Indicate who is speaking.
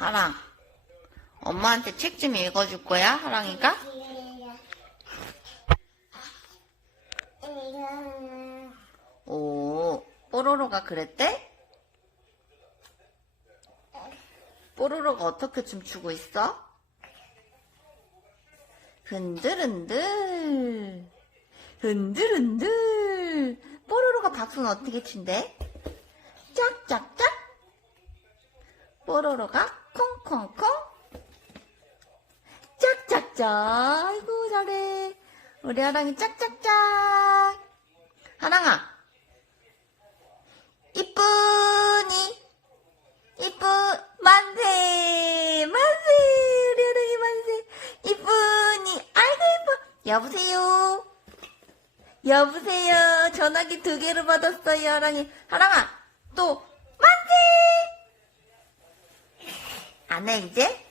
Speaker 1: 하랑. 엄마한테 책 좀 읽어줄 거야, 하랑이가? 오, 뽀로로가 그랬대? 뽀로로가 어떻게 춤추고 있어? 흔들흔들. 흔들흔들. 뽀로로가 박수는 어떻게 춘대? 짝짝짝. 뽀로로가 콩콩콩. 짝짝짝. 아이고, 잘해. 우리 하랑이 짝짝짝. 하랑아. 이쁘니? 이쁘, 만세! 만세! 우리 하랑이 만세! 이쁘니? 아이고, 이뻐! 여보세요? 여보세요? 전화기 두 개로 받았어요, 하랑이. 하랑아, 또, 만세! 안 해, 이제?